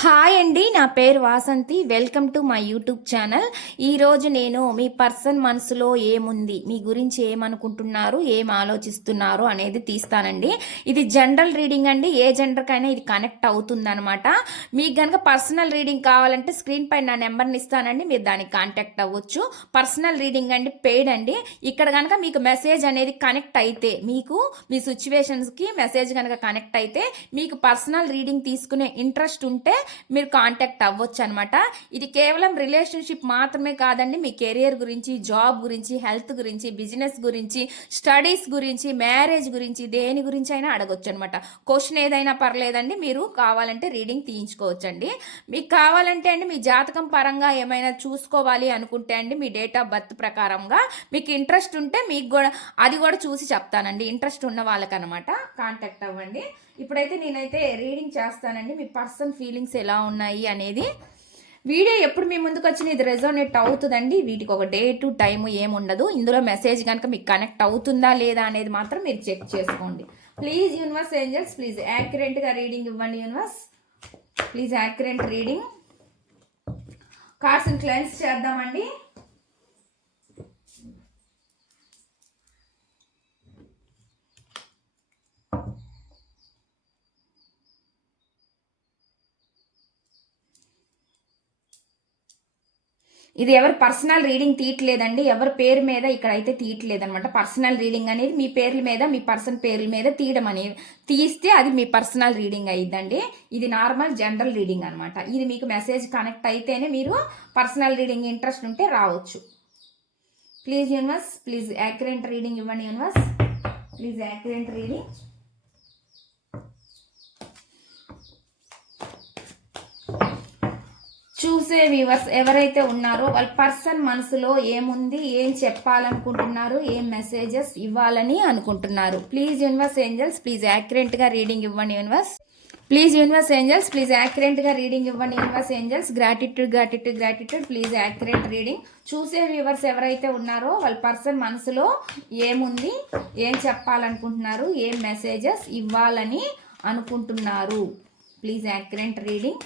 Hi అండి, నా పేరు Vasanthi. Welcome to my YouTube channel. ఈరోజు నేను మీ పర్సన్ మనసులో ఏముంది, మీ గురించి ఏమనుకుంటున్నారు, ఏం ఆలోచిస్తున్నారు అనేది తీస్తానండి. ఇది జనరల్ రీడింగ్ అండి. ఏ జెండర్కైనా ఇది కనెక్ట్ అవుతుందన్నమాట. మీకు కనుక పర్సనల్ రీడింగ్ కావాలంటే స్క్రీన్ పైన నా నెంబర్ని ఇస్తానండి, మీరు దానికి కాంటాక్ట్ అవ్వచ్చు. పర్సనల్ రీడింగ్ అండి, పెయిడ్ అండి. ఇక్కడ కనుక మీకు మెసేజ్ అనేది కనెక్ట్ అయితే, మీకు మీ సిచ్యువేషన్స్కి మెసేజ్ కనుక కనెక్ట్ అయితే, మీకు పర్సనల్ రీడింగ్ తీసుకునే ఇంట్రెస్ట్ ఉంటే మీరు కాంటాక్ట్ అవ్వచ్చు అనమాట. ఇది కేవలం రిలేషన్షిప్ మాత్రమే కాదండి, మీ కెరియర్ గురించి, జాబ్ గురించి, హెల్త్ గురించి, బిజినెస్ గురించి, స్టడీస్ గురించి, మ్యారేజ్ గురించి, దేని గురించి అయినా అడగొచ్చు అనమాట. క్వశ్చన్ ఏదైనా పర్లేదండి, మీరు కావాలంటే రీడింగ్ తీయించుకోవచ్చండి. మీకు కావాలంటే అండి, మీ జాతకం పరంగా ఏమైనా చూసుకోవాలి అనుకుంటే అండి, మీ డేట్ ఆఫ్ బర్త్ ప్రకారంగా మీకు ఇంట్రెస్ట్ ఉంటే మీకు కూడా అది కూడా చూసి చెప్తానండి. ఇంట్రెస్ట్ ఉన్న వాళ్ళకనమాట కాంటాక్ట్ అవ్వండి. ఇప్పుడైతే నేనైతే రీడింగ్ చేస్తానండి, మీ పర్సన్ ఫీలింగ్స్ ఎలా ఉన్నాయి అనేది. వీడియో ఎప్పుడు మీ ముందుకు వచ్చిన ఇది రెజోనేట్ అవుతుందండి. వీటికి ఒక డేటు టైము ఏముండదు. ఇందులో మెసేజ్ కనుక మీకు కనెక్ట్ అవుతుందా లేదా అనేది మాత్రం మీరు చెక్ చేసుకోండి. ప్లీజ్ యూనివర్స్ ఏంజల్స్, ప్లీజ్ యాక్యురేట్గా రీడింగ్ ఇవ్వండి. Universe please accurate reading. కార్డ్స్ని క్లెన్స్ చేద్దామండి. ఇది ఎవరు పర్సనల్ రీడింగ్ తీయట్లేదండి, ఎవరి పేరు మీద ఇక్కడైతే తీయట్లేదనమాట. పర్సనల్ రీడింగ్ అనేది మీ పేర్ల మీద, మీ పర్సన్ పేర్ల మీద తీయడం అనేది తీస్తే అది మీ పర్సనల్ రీడింగ్ అయ్యిద్దండి. ఇది నార్మల్ జనరల్ రీడింగ్ అనమాట. ఇది మీకు మెసేజ్ కనెక్ట్ అయితేనే మీరు పర్సనల్ రీడింగ్ ఇంట్రెస్ట్ ఉంటే రావచ్చు. Please universe, please accurate reading ఇవ్వండి. Universe please accurate reading. చూసే వ్యూవర్స్ ఎవరైతే ఉన్నారో వాళ్ళ పర్సన్ మనసులో ఏముంది, ఏం చెప్పాలనుకుంటున్నారు, ఏం మెసేజెస్ ఇవ్వాలని అనుకుంటున్నారు. ప్లీజ్ యూనివర్స్ ఏంజల్స్, ప్లీజ్ యాక్యురేట్గా రీడింగ్ ఇవ్వండి. Universe please universe angels, please యాక్యురేట్గా రీడింగ్ ఇవ్వండి. Universe angels gratitude gratitude gratitude. Please accurate reading. చూసే వ్యూవర్స్ ఎవరైతే ఉన్నారో వాళ్ళ పర్సన్ మనసులో ఏముంది, ఏం చెప్పాలనుకుంటున్నారు, ఏం మెసేజెస్ ఇవ్వాలని అనుకుంటున్నారు. Please accurate reading.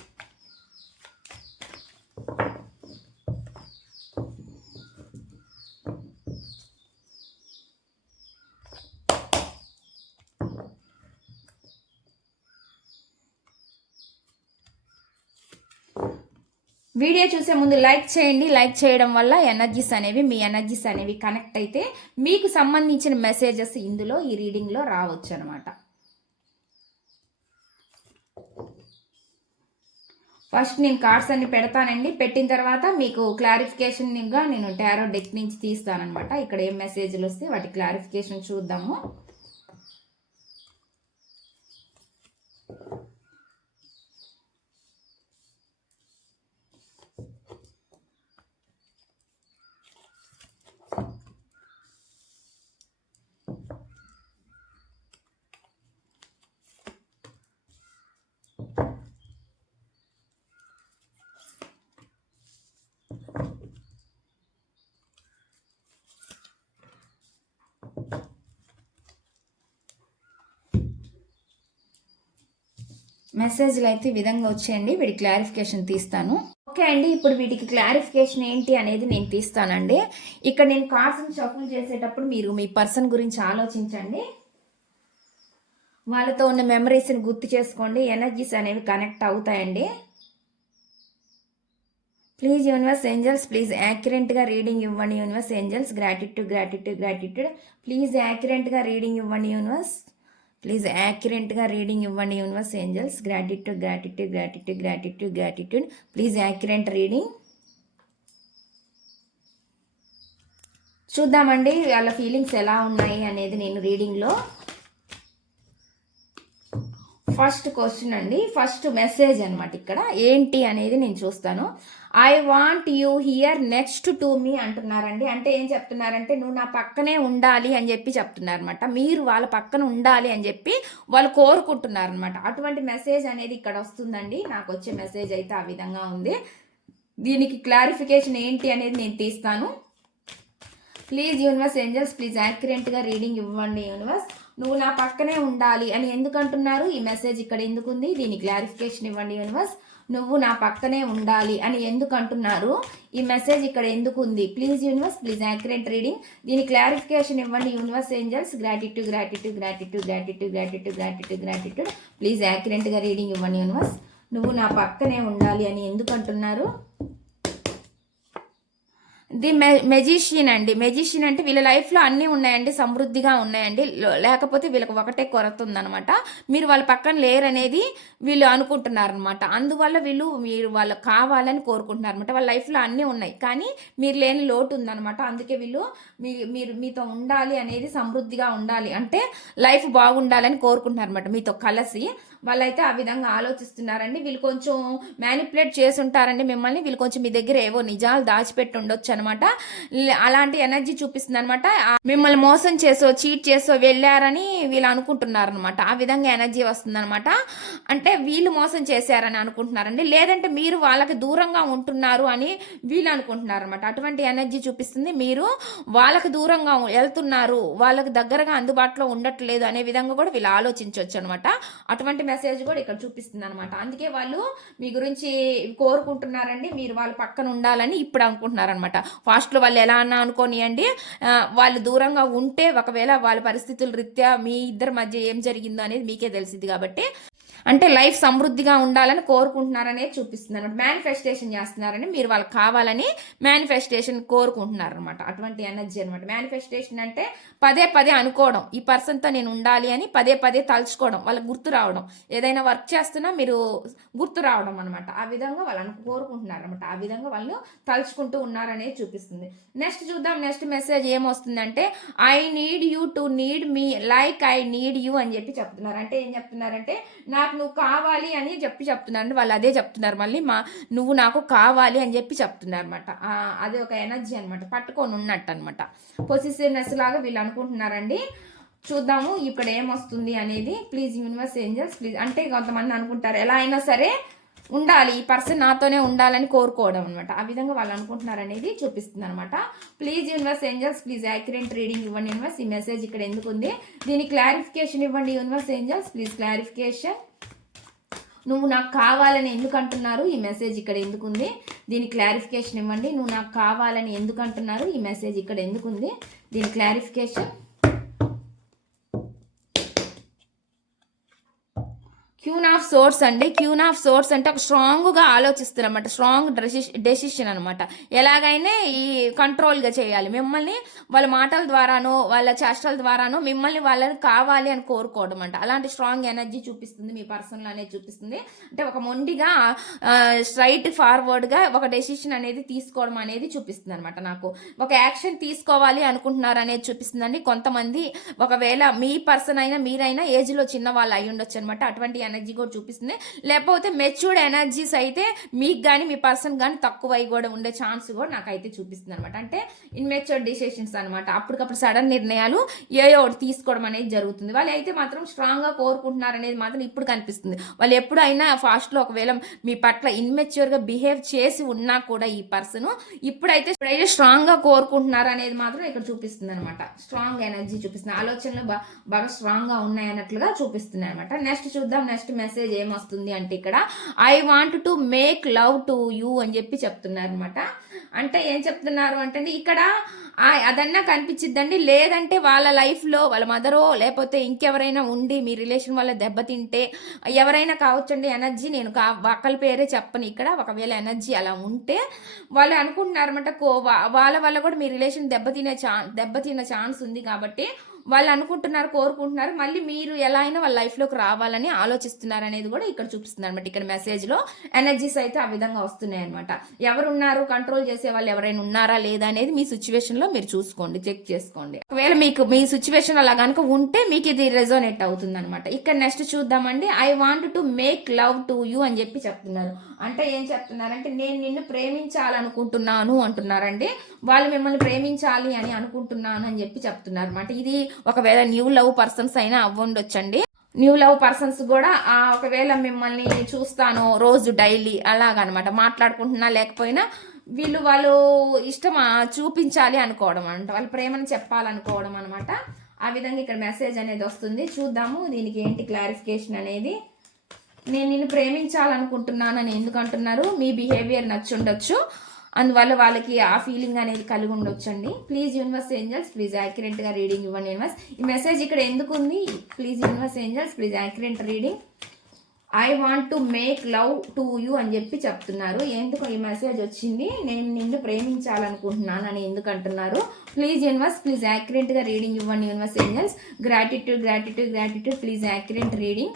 వీడియో చూసే ముందు లైక్ చేయండి. లైక్ చేయడం వల్ల ఎనర్జీస్ అనేవి, మీ ఎనర్జీస్ అనేవి కనెక్ట్ అయితే మీకు సంబంధించిన మెసేజెస్ ఇందులో ఈ రీడింగ్లో రావచ్చు అనమాట. ఫస్ట్ నేను కార్డ్స్ అన్ని పెడతానండి. పెట్టిన తర్వాత మీకు క్లారిఫికేషన్గా నేను టారో డెక్ నుంచి తీస్తానమాట. ఇక్కడ ఏం మెసేజ్లు వస్తే వాటి క్లారిఫికేషన్ చూద్దాము. మెసేజ్లు అయితే ఈ విధంగా వచ్చేయండి. వీడి క్లారిఫికేషన్ తీస్తాను. ఓకే అండి, ఇప్పుడు వీటికి క్లారిఫికేషన్ ఏంటి అనేది నేను తీస్తానండి. ఇక్కడ నేను కార్డ్స్ని షఫుల్ చేసేటప్పుడు మీరు మీ పర్సన్ గురించి ఆలోచించండి. వాళ్ళతో ఉన్న మెమరీస్ని గుర్తు చేసుకోండి. ఎనర్జీస్ అనేవి కనెక్ట్ అవుతాయండి. ప్లీజ్ యూనివర్స్ ఏంజల్స్, ప్లీజ్ యాక్యురేట్గా రీడింగ్ ఇవ్వండి. Universe angels gratitude gratitude gratitude. Please యాక్యురేట్గా రీడింగ్ ఇవ్వండి. యూనివర్స్ ప్లీజ్ యాక్యురేట్గా రీడింగ్ ఇవ్వండి. Universe angels gratitude gratitude gratitude gratitude gratitude. Please accurate reading. చూద్దామండి వాళ్ళ ఫీలింగ్స్ ఎలా ఉన్నాయి అనేది నేను రీడింగ్లో. ఫస్ట్ క్వశ్చన్ అండి, ఫస్ట్ మెసేజ్ అనమాట. ఇక్కడ ఏంటి అనేది నేను చూస్తాను. I want you here next to me అంటున్నారండి. అంటే ఏం చెప్తున్నారంటే, నువ్వు నా పక్కనే ఉండాలి అని చెప్పి చెప్తున్నారనమాట. మీరు వాళ్ళ పక్కన ఉండాలి అని చెప్పి వాళ్ళు కోరుకుంటున్నారనమాట. అటువంటి మెసేజ్ అనేది ఇక్కడ వస్తుందండి. నాకు వచ్చే మెసేజ్ అయితే ఆ విధంగా ఉంది. దీనికి క్లారిఫికేషన్ ఏంటి అనేది నేను తీస్తాను. ప్లీజ్ యూనివర్స్ ఏంజల్స్, ప్లీజ్ యాక్యురేట్గా రీడింగ్ ఇవ్వండి. యూనివర్స్ నువ్వు నా పక్కనే ఉండాలి అని ఎందుకు అంటున్నారు? ఈ మెసేజ్ ఇక్కడ ఎందుకు ఉంది? దీని క్లారిఫికేషన్ ఇవ్వండి యూనివర్స్. నువ్వు నా పక్కనే ఉండాలి అని ఎందుకు అంటున్నారు? ఈ మెసేజ్ ఇక్కడ ఎందుకు ఉంది? Please universe, please accurate reading. దీని క్లారిఫికేషన్ ఇవ్వండి universe angels. Gratitude gratitude gratitude gratitude gratitude gratitude gratitude. Please యాక్యురేట్గా రీడింగ్ ఇవ్వండి యూనివర్స్. నువ్వు నా పక్కనే ఉండాలి అని ఎందుకు అంటున్నారు? ది మెజిషియన్ అండి. మెజిషియన్ అంటే వీళ్ళ లైఫ్లో అన్నీ ఉన్నాయండి, సమృద్ధిగా ఉన్నాయండి. లేకపోతే వీళ్ళకి ఒకటే కొరత ఉందనమాట. మీరు వాళ్ళ పక్కన లేరనేది వీళ్ళు అనుకుంటున్నారనమాట. అందువల్ల మీరు వాళ్ళకి కావాలని కోరుకుంటున్నారు అనమాట. వాళ్ళ లైఫ్లో అన్నీ ఉన్నాయి, కానీ మీరు లేని లోటు ఉందనమాట. అందుకే వీళ్ళు మీరు మీతో ఉండాలి అనేది, సమృద్ధిగా ఉండాలి అంటే లైఫ్ బాగుండాలని కోరుకుంటున్నారు అనమాట మీతో కలిసి. వాళ్ళైతే ఆ విధంగా ఆలోచిస్తున్నారండి. వీళ్ళు కొంచెం మ్యానిపులేట్ చేసి ఉంటారండి మిమ్మల్ని. వీళ్ళు కొంచెం మీ దగ్గర ఏవో నిజాలు దాచిపెట్టి ఉండొచ్చు అనమాట. అలాంటి ఎనర్జీ చూపిస్తుంది అనమాట. మిమ్మల్ని మోసం చేసో చీట్ చేసో వెళ్ళారని వీళ్ళు అనుకుంటున్నారు అనమాట. ఆ విధంగా ఎనర్జీ వస్తుంది అనమాట. అంటే వీళ్ళు మోసం చేశారని అనుకుంటున్నారండి, లేదంటే మీరు వాళ్ళకి దూరంగా ఉంటున్నారు అని వీళ్ళు అనుకుంటున్నారు అనమాట. అటువంటి ఎనర్జీ చూపిస్తుంది. మీరు వాళ్ళకి దూరంగా వెళ్తున్నారు, వాళ్ళకి దగ్గరగా అందుబాటులో ఉండట్లేదు అనే విధంగా కూడా వీళ్ళు ఆలోచించవచ్చు అనమాట. అటువంటి మెసేజ్ కూడా ఇక్కడ చూపిస్తుంది అనమాట. అందుకే వాళ్ళు మీ గురించి కోరుకుంటున్నారండి, మీరు వాళ్ళ పక్కన ఉండాలని ఇప్పుడు అనుకుంటున్నారనమాట. ఫాస్ట్లో వాళ్ళు ఎలా అన్నా అనుకోనియండి, వాళ్ళు దూరంగా ఉంటే ఒకవేళ వాళ్ళ పరిస్థితుల రీత్యా మీ ఇద్దరి మధ్య ఏం జరిగిందో అనేది మీకే తెలిసింది కాబట్టి, అంటే లైఫ్ సమృద్ధిగా ఉండాలని కోరుకుంటున్నారనేది చూపిస్తుంది అనమాట. మేనిఫెస్టేషన్ చేస్తున్నారని, మీరు వాళ్ళకి కావాలని మేనిఫెస్టేషన్ కోరుకుంటున్నారు అనమాట. అటువంటి ఎనర్జీ అనమాట. మేనిఫెస్టేషన్ అంటే పదే పదే అనుకోవడం, ఈ పర్సన్తో నేను ఉండాలి అని పదే పదే తలుచుకోవడం, వాళ్ళకి గుర్తు రావడం, ఏదైనా వర్క్ చేస్తున్నా మీరు గుర్తు రావడం అనమాట. ఆ విధంగా వాళ్ళని కోరుకుంటున్నారు అనమాట. ఆ విధంగా వాళ్ళు తలుచుకుంటూ ఉన్నారనేది చూపిస్తుంది. నెక్స్ట్ చూద్దాం. నెక్స్ట్ మెసేజ్ ఏమొస్తుందంటే, I need you to need me like I need you అని చెప్పి చెప్తున్నారు. అంటే ఏం చెప్తున్నారంటే, నాకు నువ్వు కావాలి అని చెప్తున్నారు. వాళ్ళు అదే చెప్తున్నారు మళ్ళీ, నువ్వు నాకు కావాలి అని చెప్పి చెప్తున్నారు అనమాట. అది ఒక ఎనర్జీ అనమాట, పట్టుకొని ఉన్నట్టు అనమాట. పొసిసివ్నెస్ లాగా వీళ్ళు అనుకుంటున్నారండి. చూద్దాము ఇక్కడ ఏమొస్తుంది అనేది. Please universe angels please. అంటే కొంతమంది అనుకుంటారు ఎలా అయినా సరే ఉండాలి, ఈ పర్సన్ నాతోనే ఉండాలని కోరుకోవడం అనమాట. ఆ విధంగా వాళ్ళు అనుకుంటున్నారు అనేది చూపిస్తుంది అనమాట. Please universe angels please accurate reading ఇవ్వండి యూనివర్స్. ఈ మెసేజ్ ఇక్కడ ఎందుకు ఉంది? దీని క్లారిఫికేషన్ ఇవ్వండి యూనివర్స్ ఏంజల్స్ ప్లీజ్. క్లారిఫికేషన్. నువ్వు నాకు కావాలని ఎందుకు అంటున్నారు? ఈ మెసేజ్ ఇక్కడ ఎందుకు ఉంది? దీని క్లారిఫికేషన్ ఇవ్వండి. నువ్వు నాకు కావాలని ఎందుకు అంటున్నారు? ఈ మెసేజ్ ఇక్కడ ఎందుకు ఉంది? దీని క్లారిఫికేషన్. క్యూన్ ఆఫ్ సోర్స్ అండి. క్యూన్ ఆఫ్ సోర్స్ అంటే ఒక స్ట్రాంగ్గా ఆలోచిస్తున్నమాట, స్ట్రాంగ్ డెసిషన్ అనమాట. ఎలాగైనా ఈ కంట్రోల్గా చేయాలి మిమ్మల్ని, వాళ్ళ మాటల ద్వారానో వాళ్ళ చేష్టల ద్వారానో మిమ్మల్ని వాళ్ళని కావాలి అని కోరుకోవడం అంట. అలాంటి స్ట్రాంగ్ ఎనర్జీ చూపిస్తుంది మీ పర్సన్లో అనేది చూపిస్తుంది. అంటే ఒక మొండిగా స్ట్రైట్ ఫార్వర్డ్గా ఒక డెసిషన్ అనేది తీసుకోవడం అనేది చూపిస్తుంది అనమాట. నాకు ఒక యాక్షన్ తీసుకోవాలి అనుకుంటున్నారు అనేది చూపిస్తుందండి. కొంతమంది ఒకవేళ మీ పర్సన్ అయినా మీరైనా ఏజ్లో చిన్న వాళ్ళు అయి ఉండొచ్చు అనమాట. అటువంటి ఎనర్జీ కూడా చూపిస్తుంది. లేకపోతే మెచ్యూర్డ్ ఎనర్జీస్ అయితే మీకు కానీ మీ పర్సన్ కానీ తక్కువ అయి కూడా ఉండే ఛాన్స్ కూడా నాకైతే చూపిస్తుంది అనమాట. అంటే ఇన్మెచ్యూర్డ్ డిసిషన్స్ అనమాట. అప్పటికప్పుడు సడన్ నిర్ణయాలు ఏయో ఒకటి తీసుకోవడం అనేది జరుగుతుంది. వాళ్ళు అయితే మాత్రం స్ట్రాంగ్గా కోరుకుంటున్నారు అనేది మాత్రం ఇప్పుడు కనిపిస్తుంది. వాళ్ళు ఎప్పుడైనా ఫాస్ట్లో ఒకవేళ మీ పట్ల ఇన్మెచ్యూర్గా బిహేవ్ చేసి ఉన్నా కూడా ఈ పర్సన్ ఇప్పుడైతే స్ట్రాంగ్గా కోరుకుంటున్నారు అనేది మాత్రం ఇక్కడ చూపిస్తుంది అనమాట. స్ట్రాంగ్ ఎనర్జీ చూపిస్తుంది. ఆలోచనలు బాగా స్ట్రాంగ్గా ఉన్నాయన్నట్లుగా చూపిస్తున్నాయి అనమాట. నెక్స్ట్ చూద్దాం. నెక్స్ట్ మెసేజ్ ఏమొస్తుంది అంటే, ఇక్కడ I want to make love to you అని చెప్పి చెప్తున్నారు అనమాట. అంటే ఏం చెప్తున్నారు అంటే, ఇక్కడ అదన్నా కనిపించిద్దండి. లేదంటే వాళ్ళ లైఫ్లో వాళ్ళ మదరో లేకపోతే ఇంకెవరైనా ఉండి మీ రిలేషన్ వల్ల దెబ్బతింటే ఎవరైనా కావచ్చండి. ఎనర్జీ నేను ఒకళ్ళ పేరే చెప్పను ఇక్కడ. ఒకవేళ ఎనర్జీ అలా ఉంటే వాళ్ళు అనుకుంటున్నారన్నమాట, వాళ్ళ వల్ల కూడా మీ రిలేషన్ దెబ్బతినే ఛాన్స్ ఉంది కాబట్టి వాళ్ళు అనుకుంటున్నారు, కోరుకుంటున్నారు, మళ్ళీ మీరు ఎలా అయినా వాళ్ళ లైఫ్లోకి రావాలని ఆలోచిస్తున్నారు అనేది కూడా ఇక్కడ చూపిస్తుంది అనమాట. ఇక్కడ మెసేజ్లో ఎనర్జీస్ అయితే ఆ విధంగా వస్తున్నాయి అనమాట. ఎవరున్నారు కంట్రోల్ చేసే వాళ్ళు, ఎవరైనా ఉన్నారా లేదా అనేది మీ సిచ్యువేషన్లో మీరు చూసుకోండి, చెక్ చేసుకోండి. ఒకవేళ మీకు మీ సిచ్యువేషన్ అలా కనుక ఉంటే మీకు ఇది రెజోనేట్ అవుతుంది అనమాట. ఇక్కడ నెక్స్ట్ చూద్దామండి. I want to make love to you అని చెప్పి చెప్తున్నారు. అంటే ఏం చెప్తున్నారంటే, నేను నిన్ను ప్రేమించాలనుకుంటున్నాను అంటున్నారండి. వాళ్ళు మిమ్మల్ని ప్రేమించాలి అని అనుకుంటున్నాను అని చెప్పి చెప్తున్నారు అనమాట. ఇది ఒకవేళ న్యూ లవ్ పర్సన్స్ అయినా అవ్వండొచ్చండి. న్యూ లవ్ పర్సన్స్ కూడా ఒకవేళ మిమ్మల్ని చూస్తాను రోజు డైలీ అలాగనమాట, మాట్లాడుకుంటున్నా లేకపోయినా వాళ్ళు ఇష్టం చూపించాలి అనుకోవడం అనమాట, వాళ్ళ ప్రేమను చెప్పాలనుకోవడం అనమాట. ఆ విధంగా ఇక్కడ మెసేజ్ అనేది వస్తుంది. చూద్దాము దీనికి ఏంటి క్లారిఫికేషన్ అనేది. నేను నిన్ను ప్రేమించాలనుకుంటున్నానని ఎందుకు అంటున్నారు? మీ బిహేవియర్ నచ్చుండొచ్చు, అందువల్ల వాళ్ళకి ఆ ఫీలింగ్ అనేది కలిగి ఉండొచ్చండి. ప్లీజ్ యూనివర్స్ ఏంజల్స్ ప్లీజ్ యాక్యురేట్గా రీడింగ్ ఇవ్వండి యూనివర్స్. ఈ మెసేజ్ ఇక్కడ ఎందుకు ఉంది? Please universe angels please accurate reading. I want to make love to you అని చెప్పి చెప్తున్నారు. ఎందుకు ఈ మెసేజ్ వచ్చింది? నేను నిన్ను ప్రేమించాలనుకుంటున్నాను అని ఎందుకు అంటున్నారు? ప్లీజ్ యూనివర్స్ ప్లీజ్ యాక్యురేట్గా రీడింగ్ ఇవ్వండి universe angels. Gratitude gratitude gratitude please accurate reading.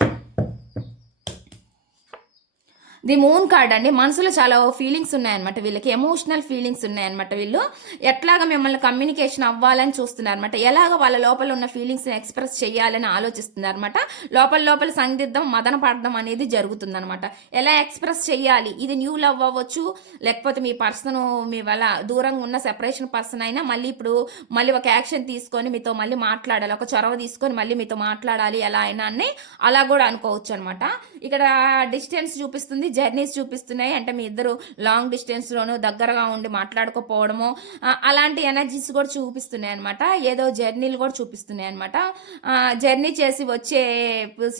The moon card అండి. మనసులో చాలా ఫీలింగ్స్ ఉన్నాయన్నమాట, వీళ్ళకి ఎమోషనల్ ఫీలింగ్స్ ఉన్నాయన్నమాట. వీళ్ళు ఎట్లాగ మిమ్మల్ని కమ్యూనికేషన్ అవ్వాలని చూస్తున్నారు అనమాట, ఎలాగ వాళ్ళ లోపల ఉన్న ఫీలింగ్స్ని ఎక్స్ప్రెస్ చేయాలని ఆలోచిస్తున్నారు అనమాట. లోపల సందిగ్ధం మదన పడడం అనేది జరుగుతుంది అనమాట. ఎలా ఎక్స్ప్రెస్ చేయాలి? ఇది న్యూ లవ్ అవ్వచ్చు, లేకపోతే మీ పర్సన్ మీ వల్ల దూరంగా ఉన్న సెపరేషన్ పర్సన్ అయినా మళ్ళీ ఒక యాక్షన్ తీసుకొని మీతో మళ్ళీ మాట్లాడాలి, ఒక చొరవ తీసుకొని మళ్ళీ మీతో మాట్లాడాలి ఎలా అయినా అని అలా కూడా అనుకోవచ్చు అనమాట. ఇక్కడ డిస్టెన్స్ చూపిస్తుంది, జర్నీస్ చూపిస్తున్నాయి. అంటే మీ ఇద్దరు లాంగ్ డిస్టెన్స్లోనూ దగ్గరగా ఉండి మాట్లాడుకోపోవడము అలాంటి ఎనర్జీస్ కూడా చూపిస్తున్నాయి అనమాట. ఏదో జర్నీలు కూడా చూపిస్తున్నాయి అనమాట. జర్నీ చేసి వచ్చే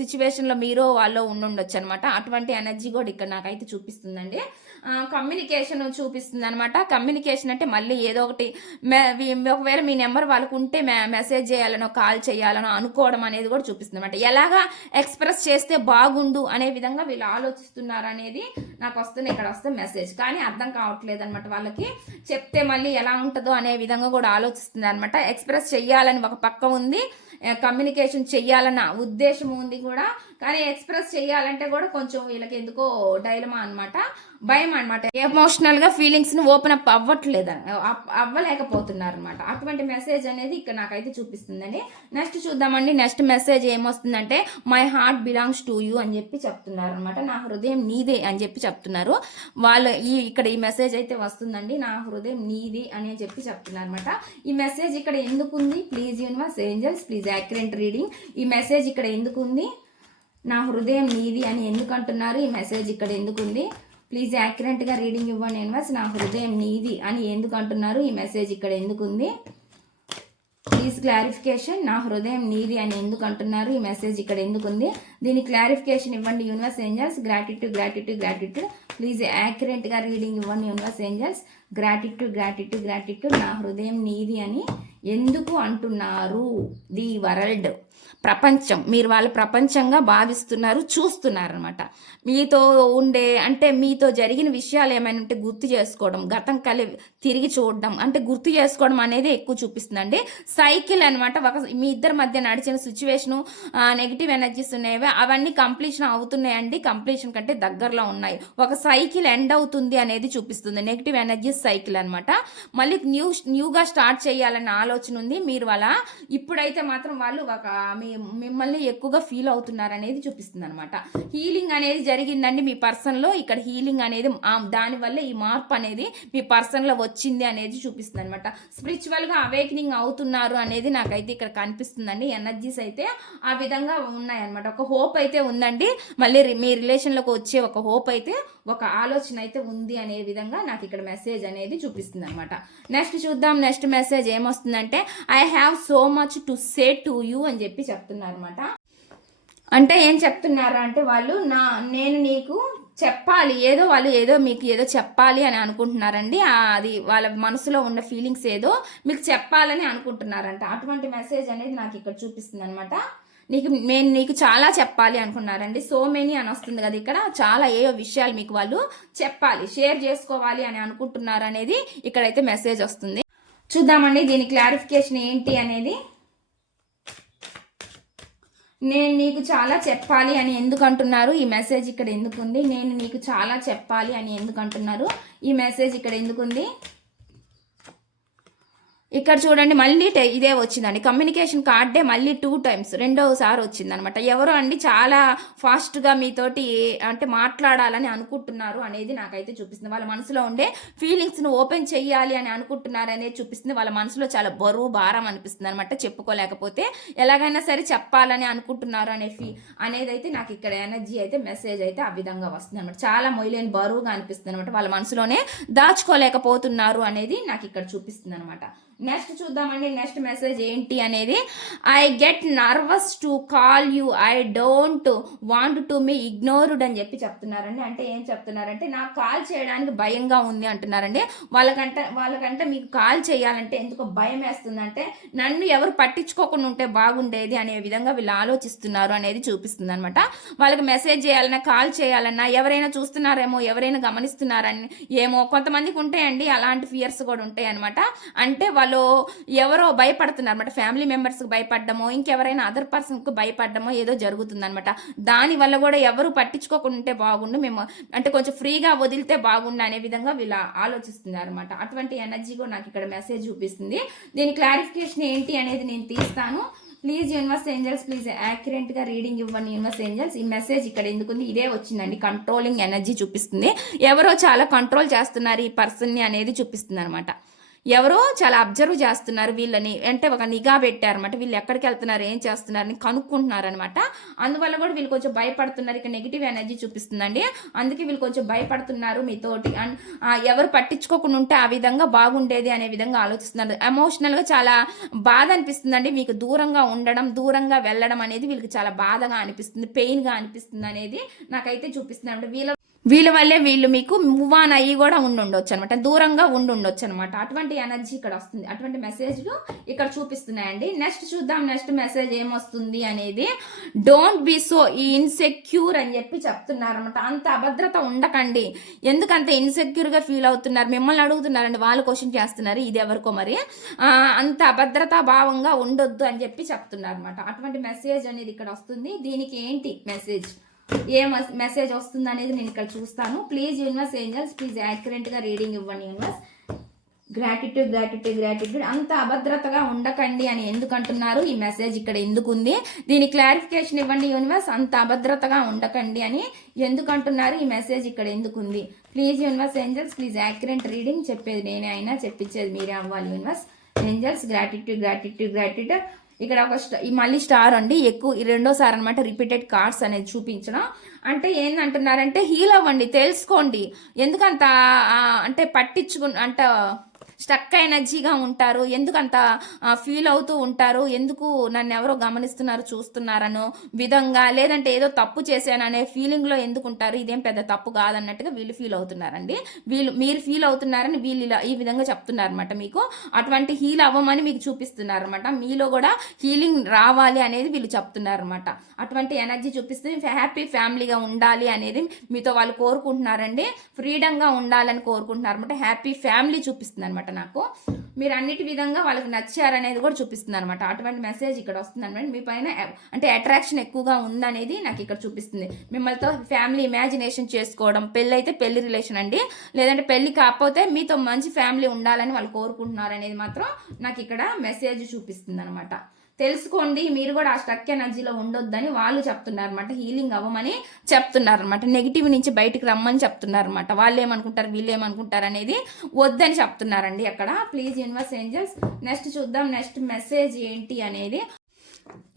సిచ్యువేషన్లో మీరు వాళ్ళు ఉండుండొచ్చు అనమాట. అటువంటి ఎనర్జీ కూడా ఇక్కడ నాకైతే చూపిస్తుందండి. కమ్యూనికేషన్ చూపిస్తుంది అనమాట. కమ్యూనికేషన్ అంటే మళ్ళీ ఏదో ఒకటి ఒకవేళ మీ నెంబర్ వాళ్ళకు ఉంటే మెసేజ్ చేయాలనో కాల్ చేయాలనో అనుకోవడం అనేది కూడా చూపిస్తుంది అనమాట. ఎలాగా ఎక్స్ప్రెస్ చేస్తే బాగుండు అనే విధంగా వీళ్ళు ఆలోచిస్తున్నారు అనేది నాకు వస్తుంది. ఇక్కడ వస్తే మెసేజ్ కానీ అర్థం కావట్లేదు అనమాట. వాళ్ళకి చెప్తే మళ్ళీ ఎలా ఉంటుందో అనే విధంగా కూడా ఆలోచిస్తుంది అనమాట. ఎక్స్ప్రెస్ చెయ్యాలని ఒక పక్క ఉంది, కమ్యూనికేషన్ చెయ్యాలన్న ఉద్దేశం ఉంది కూడా, కానీ ఎక్స్ప్రెస్ చేయాలంటే కూడా కొంచెం వీళ్ళకి ఎందుకో డైలమా అనమాట, భయం అనమాట. ఎమోషనల్గా ఫీలింగ్స్ని ఓపెన్ అప్ అవ్వలేకపోతున్నారు అనమాట. అటువంటి మెసేజ్ అనేది ఇక్కడ నాకైతే చూపిస్తుందండి. నెక్స్ట్ చూద్దామండి. నెక్స్ట్ మెసేజ్ ఏమొస్తుందంటే my heart belongs to you అని చెప్పి చెప్తున్నారు అనమాట. నా హృదయం నీదే అని చెప్పి చెప్తున్నారు వాళ్ళు. ఇక్కడ ఈ మెసేజ్ అయితే వస్తుందండి, నా హృదయం నీది అని చెప్పి చెప్తున్నారు అనమాట. ఈ మెసేజ్ ఇక్కడ ఎందుకు ఉంది? Please universe angels please accurate reading. ఈ మెసేజ్ ఇక్కడ ఎందుకు ఉంది? నా హృదయం నీది అని ఎందుకు అంటున్నారు? ఈ మెసేజ్ ఇక్కడ ఎందుకు ఉంది? ప్లీజ్ యాక్యురేట్గా రీడింగ్ ఇవ్వండి యూనివర్స్. నా హృదయం నీది అని ఎందుకు అంటున్నారు? ఈ మెసేజ్ ఇక్కడ ఎందుకు ఉంది? Please clarification. నా హృదయం నీది అని ఎందుకు అంటున్నారు? ఈ మెసేజ్ ఇక్కడ ఎందుకు ఉంది? దీని క్లారిఫికేషన్ ఇవ్వండి universe angels. Gratitude gratitude gratitude please యాక్యురేట్గా రీడింగ్ ఇవ్వండి universe angels. Gratitude gratitude gratitude నా హృదయం నీది అని ఎందుకు అంటున్నారు? ది వరల్డ్ ప్రపంచం, మీరు వాళ్ళ ప్రపంచంగా భావిస్తున్నారు, చూస్తున్నారు అనమాట. మీతో ఉండే అంటే మీతో జరిగిన విషయాలు ఏమైనా ఉంటే గుర్తు చేసుకోవడం, గతం తిరిగి చూడడం, అంటే గుర్తు చేసుకోవడం అనేది ఎక్కువ చూపిస్తుందండి. సైకిల్ అనమాట. మీ ఇద్దరి మధ్య నడిచిన సిచ్యువేషను నెగిటివ్ ఎనర్జీస్ ఉన్నాయో అవన్నీ కంప్లీషన్ అవుతున్నాయండి, కంప్లీషన్ కంటే దగ్గరలో ఉన్నాయి. ఒక సైకిల్ ఎండ్ అవుతుంది అనేది చూపిస్తుంది. నెగిటివ్ ఎనర్జీస్ సైకిల్ అనమాట. మళ్ళీ న్యూగా స్టార్ట్ చేయాలన్న ఆలోచన ఉంది మీరు వాళ్ళ. ఇప్పుడైతే మాత్రం వాళ్ళు మిమ్మల్ని ఎక్కువగా ఫీల్ అవుతున్నారు అనేది చూపిస్తుంది అనమాట. హీలింగ్ అనేది జరిగిందండి మీ పర్సన్లో. ఇక్కడ హీలింగ్ అనేది దానివల్ల ఈ మార్పు అనేది మీ పర్సన్లో వచ్చింది అనేది చూపిస్తుంది అనమాట. స్పిరిచువల్గా అవేకనింగ్ అవుతున్నారు అనేది నాకైతే ఇక్కడ కనిపిస్తుందండి. ఎనర్జీస్ అయితే ఆ విధంగా ఉన్నాయన్నమాట. ఒక హోప్ అయితే ఉందండి, మళ్ళీ మీ రిలేషన్లోకి వచ్చే ఒక హోప్ అయితే, ఒక ఆలోచన అయితే ఉంది అనే విధంగా నాకు ఇక్కడ మెసేజ్ అనేది చూపిస్తుంది అనమాట. నెక్స్ట్ చూద్దాం. నెక్స్ట్ మెసేజ్ ఏమొస్తుందంటే I have so much to say to you అని చెప్పి చెప్తున్నారు అనమాట. అంటే ఏం చెప్తున్నారు అంటే వాళ్ళు నేను నీకు చెప్పాలి, వాళ్ళు ఏదో మీకు ఏదో చెప్పాలి అని అనుకుంటున్నారండి. అది వాళ్ళ మనసులో ఉన్న ఫీలింగ్స్ ఏదో మీకు చెప్పాలని అనుకుంటున్నారంట. అటువంటి మెసేజ్ అనేది నాకు ఇక్కడ చూపిస్తుంది అనమాట. నేను నీకు చాలా చెప్పాలి అనుకున్నారండి. సో మెనీ అని వస్తుంది కదా, ఇక్కడ చాలా ఏవో విషయాలు మీకు వాళ్ళు చెప్పాలి, షేర్ చేసుకోవాలి అని అనుకుంటున్నారు అనేది ఇక్కడైతే మెసేజ్ వస్తుంది. చూద్దామండి దీని క్లారిఫికేషన్ ఏంటి అనేది. నేను నీకు చాలా చెప్పాలి అని ఎందుకు అంటున్నారు? ఈ మెసేజ్ ఇక్కడ ఎందుకు ఉంది? నేను నీకు చాలా చెప్పాలి అని ఎందుకు అంటున్నారు? ఈ మెసేజ్ ఇక్కడ ఎందుకు ఉంది? ఇక్కడ చూడండి మళ్ళీ ఇదే వచ్చిందండి. కమ్యూనికేషన్ కార్డే మళ్ళీ 2 times రెండోసారి వచ్చిందనమాట. ఎవరో అండి చాలా ఫాస్ట్గా మీతోటి అంటే మాట్లాడాలని అనుకుంటున్నారు అనేది నాకైతే చూపిస్తుంది. వాళ్ళ మనసులో ఉండే ఫీలింగ్స్ను ఓపెన్ చేయాలి అని అనుకుంటున్నారు అనేది చూపిస్తుంది. వాళ్ళ మనసులో చాలా బరువు భారం అనిపిస్తుంది అనమాట. చెప్పుకోలేకపోతే ఎలాగైనా సరే చెప్పాలని అనుకుంటున్నారు అనేది అయితే నాకు ఇక్కడ ఎనర్జీ అయితే మెసేజ్ అయితే ఆ విధంగా వస్తుంది అనమాట. చాలా మొయ్యలేని బరువుగా అనిపిస్తుంది అనమాట. వాళ్ళ మనసులోనే దాచుకోలేకపోతున్నారు అనేది నాకు ఇక్కడ చూపిస్తుంది అనమాట. నెక్స్ట్ చూద్దామండి నెక్స్ట్ మెసేజ్ ఏంటి అనేది. I get nervous to call you, I don't want to me ignored అని చెప్పి చెప్తున్నారండి. అంటే ఏం చెప్తున్నారంటే నాకు కాల్ చేయడానికి భయంగా ఉంది అంటున్నారండి. వాళ్ళకంటే మీకు కాల్ చేయాలంటే ఎందుకో భయం వేస్తుందంటే నన్ను ఎవరు పట్టించుకోకుండా ఉంటే బాగుండేది అనే విధంగా వీళ్ళు ఆలోచిస్తున్నారు అనేది చూపిస్తుంది అనమాట. వాళ్ళకి మెసేజ్ చేయాలన్నా కాల్ చేయాలన్నా ఎవరైనా చూస్తున్నారేమో, ఎవరైనా గమనిస్తున్నారని ఏమో కొంతమందికి ఉంటాయండి అలాంటి ఫియర్స్ కూడా ఉంటాయి అనమాట. అంటే వాళ్ళు ఎవరో భయపడుతున్నారు అనమాట, ఫ్యామిలీ మెంబర్స్కి భయపడ్డమో ఇంకెవరైనా అదర్ పర్సన్కి భయపడ్డమో ఏదో జరుగుతుంది అనమాట. దానివల్ల కూడా ఎవరు పట్టించుకోకుండా ఉంటే బాగుండు, మేము అంటే కొంచెం ఫ్రీగా వదిలితే బాగుండు అనే విధంగా వీళ్ళు ఆలోచిస్తున్నారు అనమాట. అటువంటి ఎనర్జీ కూడా నాకు ఇక్కడ మెసేజ్ చూపిస్తుంది. దీని క్లారిఫికేషన్ ఏంటి అనేది నేను తీస్తాను. ప్లీజ్ యూనివర్స్ ఏంజల్స్ ప్లీజ్ యాక్యురేట్గా రీడింగ్ ఇవ్వండి యూనివర్స్ ఏంజల్స్. ఈ మెసేజ్ ఇక్కడ ఎందుకుంది, ఇదే వచ్చిందండి. కంట్రోలింగ్ ఎనర్జీ చూపిస్తుంది. ఎవరో చాలా కంట్రోల్ చేస్తున్నారు ఈ పర్సన్ని అనేది చూపిస్తుంది అనమాట. ఎవరో చాలా అబ్జర్వ్ చేస్తున్నారు వీళ్ళని, అంటే ఒక నిఘా పెట్టారనమాట. వీళ్ళు ఎక్కడికి వెళ్తున్నారు, ఏం చేస్తున్నారని కనుక్కుంటున్నారు అనమాట. అందువల్ల కూడా వీళ్ళు కొంచెం భయపడుతున్నారు. ఇక నెగిటివ్ ఎనర్జీ చూపిస్తుందండి. అందుకే వీళ్ళు కొంచెం భయపడుతున్నారు మీతోటి. అండ్ ఎవరు పట్టించుకోకుండా ఉంటే ఆ విధంగా బాగుండేది అనే విధంగా ఆలోచిస్తున్నారు. ఎమోషనల్గా చాలా బాధ అనిపిస్తుందండి. మీకు దూరంగా ఉండడం, దూరంగా వెళ్ళడం అనేది వీళ్ళకి చాలా బాధగా అనిపిస్తుంది, పెయిన్గా అనిపిస్తుంది అనేది నాకైతే చూపిస్తుంది అంటే. వీళ్ళ వల్లే వీళ్ళు మీకు మూవ్ ఆన్ అయ్యి కూడా ఉండొచ్చు అనమాట, దూరంగా ఉండొచ్చు అనమాట. అటువంటి ఎనర్జీ ఇక్కడ వస్తుంది, అటువంటి మెసేజ్లు ఇక్కడ చూపిస్తున్నాయండి. నెక్స్ట్ చూద్దాం నెక్స్ట్ మెసేజ్ ఏమొస్తుంది అనేది. డోంట్ బీ సో ఇన్సెక్యూర్ అని చెప్పి చెప్తున్నారు అనమాట. అంత అభద్రత ఉండకండి. ఎందుకంత ఇన్సెక్యూర్గా ఫీల్ అవుతున్నారు, మిమ్మల్ని అడుగుతున్నారండి, వాళ్ళు క్వశ్చన్ చేస్తున్నారు ఇది ఎవరికో మరి. అంత అభద్రతా భావంగా ఉండొద్దు అని చెప్పి చెప్తున్నారు అనమాట. అటువంటి మెసేజ్ అనేది ఇక్కడ వస్తుంది. దీనికి ఏంటి మెసేజ్, ఏ మెసేజ్ వస్తుంది అనేది నేను ఇక్కడ చూస్తాను. ప్లీజ్ యూనివర్స్ ఏంజల్స్ ప్లీజ్ యాక్యురేట్గా రీడింగ్ ఇవ్వండి యూనివర్స్. Gratitude gratitude gratitude. అంత అభద్రతగా ఉండకండి అని ఎందుకు అంటున్నారు, ఈ మెసేజ్ ఇక్కడ ఎందుకు ఉంది, దీని క్లారిఫికేషన్ ఇవ్వండి యూనివర్స్. అంత అభద్రతగా ఉండకండి అని ఎందుకు అంటున్నారు, ఈ మెసేజ్ ఇక్కడ ఎందుకు ఉంది. Please universe angels please accurate reading. చెప్పేది నేనే అయినా చెప్పించేది మీరే అవ్వాలి universe angels. Gratitude gratitude gratitude. ఇక్కడ ఒక మళ్ళీ స్టార్ అండి, ఎక్కువ రెండోసారి అనమాట రిపీటెడ్ కార్డ్స్ అనేది చూపించడం. అంటే ఏందంటున్నారంటే హీల్ అవ్వండి, తెలుసుకోండి. ఎందుకంత అంటే అంట స్టక్ ఎనర్జీగా ఉంటారు, ఎందుకంత ఫీల్ అవుతూ ఉంటారు, ఎందుకు నన్ను ఎవరో గమనిస్తున్నారు చూస్తున్నారనో విధంగా, లేదంటే ఏదో తప్పు చేశాననే ఫీలింగ్లో ఎందుకు ఉంటారు, ఇదేం పెద్ద తప్పు కాదన్నట్టుగా వీళ్ళు ఫీల్ అవుతున్నారండి. మీరు ఫీల్ అవుతున్నారని వీళ్ళు ఇలా ఈ విధంగా చెప్తున్నారనమాట. మీకు అటువంటి హీల్ అవ్వమని మీకు చూపిస్తున్నారనమాట. మీలో కూడా హీలింగ్ రావాలి అనేది వీళ్ళు చెప్తున్నారనమాట. అటువంటి ఎనర్జీ చూపిస్తే హ్యాపీ ఫ్యామిలీగా ఉండాలి అనేది మీతో వాళ్ళు కోరుకుంటున్నారండి. ఫ్రీడంగా ఉండాలని కోరుకుంటున్నారు అనమాట. హ్యాపీ ఫ్యామిలీ చూపిస్తుంది అనమాట. నాకు మీరు అన్నిటి విధంగా వాళ్ళకి నచ్చారనేది కూడా చూపిస్తుంది అనమాట. అటువంటి మెసేజ్ ఇక్కడ వస్తుంది అనమాట. మీ పైన అంటే అట్రాక్షన్ ఎక్కువగా ఉందనేది నాకు ఇక్కడ చూపిస్తుంది. మిమ్మల్తో ఫ్యామిలీ ఇమాజినేషన్ చేసుకోవడం, పెళ్ళి అయితే పెళ్లి రిలేషన్ అండి, లేదంటే పెళ్లి కాకపోతే మీతో మంచి ఫ్యామిలీ ఉండాలని వాళ్ళు కోరుకుంటున్నారు అనేది మాత్రం నాకు ఇక్కడ మెసేజ్ చూపిస్తుంది అనమాట. తెలుసుకోండి, మీరు కూడా ఆ స్టక్ ఎనర్జీలో ఉండొద్దని వాళ్ళు చెప్తున్నారు అనమాట. హీలింగ్ అవ్వమని చెప్తున్నారు అనమాట. నెగిటివ్ నుంచి బయటికి రమ్మని చెప్తున్నారు అనమాట. వాళ్ళు ఏమనుకుంటారు వీళ్ళు ఏమనుకుంటారు అనేది వద్దని చెప్తున్నారండి అక్కడ. ప్లీజ్ యూనివర్స్ ఏంజల్స్ నెక్స్ట్ చూద్దాం నెక్స్ట్ మెసేజ్ ఏంటి అనేది.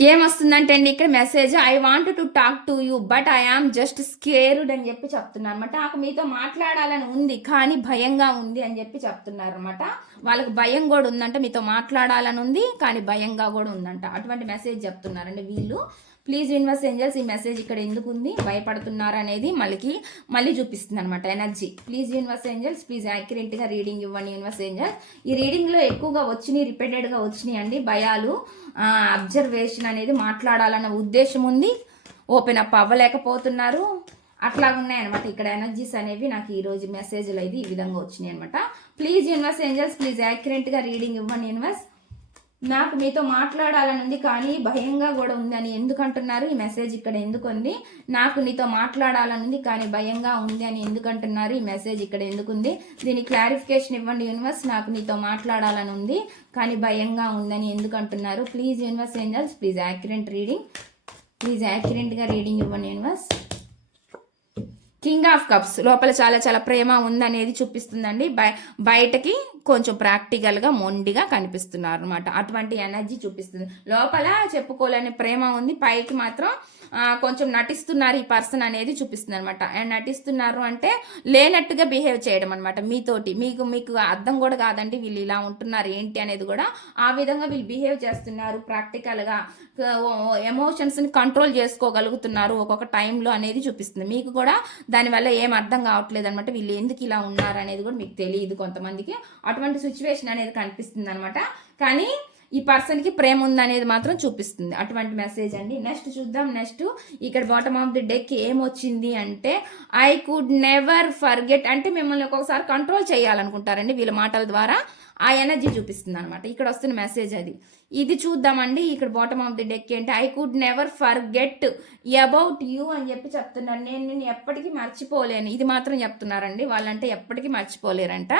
ఏమొస్తుందంటే అండి ఇక్కడ message, I want to talk to you but I am just scared అని చెప్పి చెప్తున్నారు అనమాట. నాకు మీతో మాట్లాడాలని ఉంది కానీ భయంగా ఉంది అని చెప్పి చెప్తున్నారు అనమాట. వాళ్ళకి భయం కూడా ఉందంట, మీతో మాట్లాడాలని ఉంది కానీ భయంగా కూడా ఉందంట. అటువంటి మెసేజ్ చెప్తున్నారండి వీళ్ళు. ప్లీజ్ యూనివర్స్ ఏంజల్స్ ఈ మెసేజ్ ఇక్కడ ఎందుకు ఉంది, భయపడుతున్నారు అనేది మళ్ళీ చూపిస్తుంది అనమాట energy. Please universe angels please యాక్యురేట్గా రీడింగ్ ఇవ్వండి యూనివర్స్ ఏంజల్స్. ఈ రీడింగ్లో ఎక్కువగా వచ్చినాయి, రిపీటెడ్గా వచ్చినాయి అండి భయాలు, అబ్జర్వేషన్ అనేది, మాట్లాడాలన్న ఉద్దేశం ఉంది, ఓపెన్ అప్ అవ్వలేకపోతున్నారు, అట్లా ఉన్నాయన్నమాట ఇక్కడ ఎనర్జీస్ అనేవి. నాకు ఈరోజు మెసేజ్లు అయితే ఈ విధంగా వచ్చినాయి అనమాట. ప్లీజ్ యూనివర్స్ ఏంజల్స్ ప్లీజ్ యాక్యురేట్గా రీడింగ్ ఇవ్వండి యూనివర్స్. నాకు మీతో మాట్లాడాలని ఉంది కానీ భయంగా కూడా ఉందని ఎందుకు అంటున్నారు, ఈ మెసేజ్ ఇక్కడ ఎందుకు ఉంది. నాకు నీతో మాట్లాడాలని ఉంది కానీ భయంగా ఉంది అని ఎందుకు అంటున్నారు, ఈ మెసేజ్ ఇక్కడ ఎందుకు ఉంది. దీని క్లారిఫికేషన్ ఇవ్వండి యూనివర్స్. నాకు నీతో మాట్లాడాలని ఉంది కానీ భయంగా ఉందని ఎందుకు అంటున్నారు. Please universe angels please accurate reading. Please యాక్యురేట్గా రీడింగ్ ఇవ్వండి యూనివర్స్. కింగ్ ఆఫ్ కప్స్ లోపల చాలా చాలా ప్రేమ ఉందనేది చూపిస్తుందండి. బయటకి కొంచెం ప్రాక్టికల్గా మొండిగా కనిపిస్తున్నారు అనమాట. అటువంటి ఎనర్జీ చూపిస్తుంది. లోపల చెప్పుకోలేని ప్రేమ ఉంది, పైకి మాత్రం కొంచెం నటిస్తున్నారు ఈ పర్సన్ అనేది చూపిస్తుంది అనమాట. అండ్ నటిస్తున్నారు అంటే లేనట్టుగా బిహేవ్ చేయడం అనమాట మీతోటి. మీకు మీకు అర్థం కూడా కాదండి వీళ్ళు ఇలా ఉంటున్నారు ఏంటి అనేది కూడా. ఆ విధంగా వీళ్ళు బిహేవ్ చేస్తున్నారు ప్రాక్టికల్గా. ఎమోషన్స్ని కంట్రోల్ చేసుకోగలుగుతున్నారు ఒక్కొక్క టైంలో అనేది చూపిస్తుంది. మీకు కూడా దానివల్ల ఏం అర్థం కావట్లేదు అనమాట. వీళ్ళు ఎందుకు ఇలా ఉన్నారు అనేది కూడా మీకు తెలియదు కొంతమందికి. అటువంటి సిచ్యువేషన్ అనేది కనిపిస్తుంది అనమాట. కానీ ఈ పర్సన్కి ప్రేమ ఉందనేది మాత్రం చూపిస్తుంది. అటువంటి మెసేజ్ అండి. నెక్స్ట్ చూద్దాం. నెక్స్ట్ ఇక్కడ బాటమ్ ఆఫ్ ది డెక్ ఏమొచ్చింది అంటే ఐ కుడ్ నెవర్ ఫర్గెట్, అంటే మిమ్మల్ని ఒక్కొక్కసారి కంట్రోల్ చేయాలనుకుంటారండి వీళ్ళ మాటల ద్వారా. ఆ ఎనర్జీ చూపిస్తుంది అనమాట ఇక్కడ వస్తున్న మెసేజ్ అది. ఇది చూద్దామండి. ఇక్కడ బాటమ్ ఆఫ్ ది డెక్ ఏంటి, I could never forget about you అని చెప్పి చెప్తున్నారు. నేను నిన్ను ఎప్పటికీ మర్చిపోలేను, ఇది మాత్రం చెప్తున్నారండి. వాళ్ళంటే ఎప్పటికీ మర్చిపోలేరంట.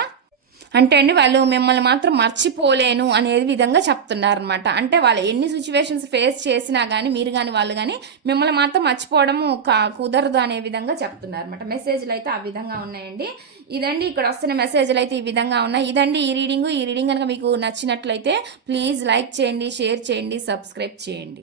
అంటే అండి వాళ్ళు మిమ్మల్ని మాత్రం మర్చిపోలేను అనేది విధంగా చెప్తున్నారు అనమాట. అంటే వాళ్ళు ఎన్ని సిచ్యువేషన్స్ ఫేస్ చేసినా కానీ మీరు కానీ వాళ్ళు కానీ మిమ్మల్ని మాత్రం మర్చిపోవడం కుదరదు అనే విధంగా చెప్తున్నారు అనమాట. మెసేజ్లు అయితే ఆ విధంగా ఉన్నాయండి. ఇదండి ఇక్కడ వస్తున్న మెసేజ్లు అయితే ఈ విధంగా ఉన్నాయి. ఇదండి ఈ రీడింగ్ కనుక మీకు నచ్చినట్లయితే ప్లీజ్ లైక్ చేయండి, షేర్ చేయండి, సబ్స్క్రైబ్ చేయండి.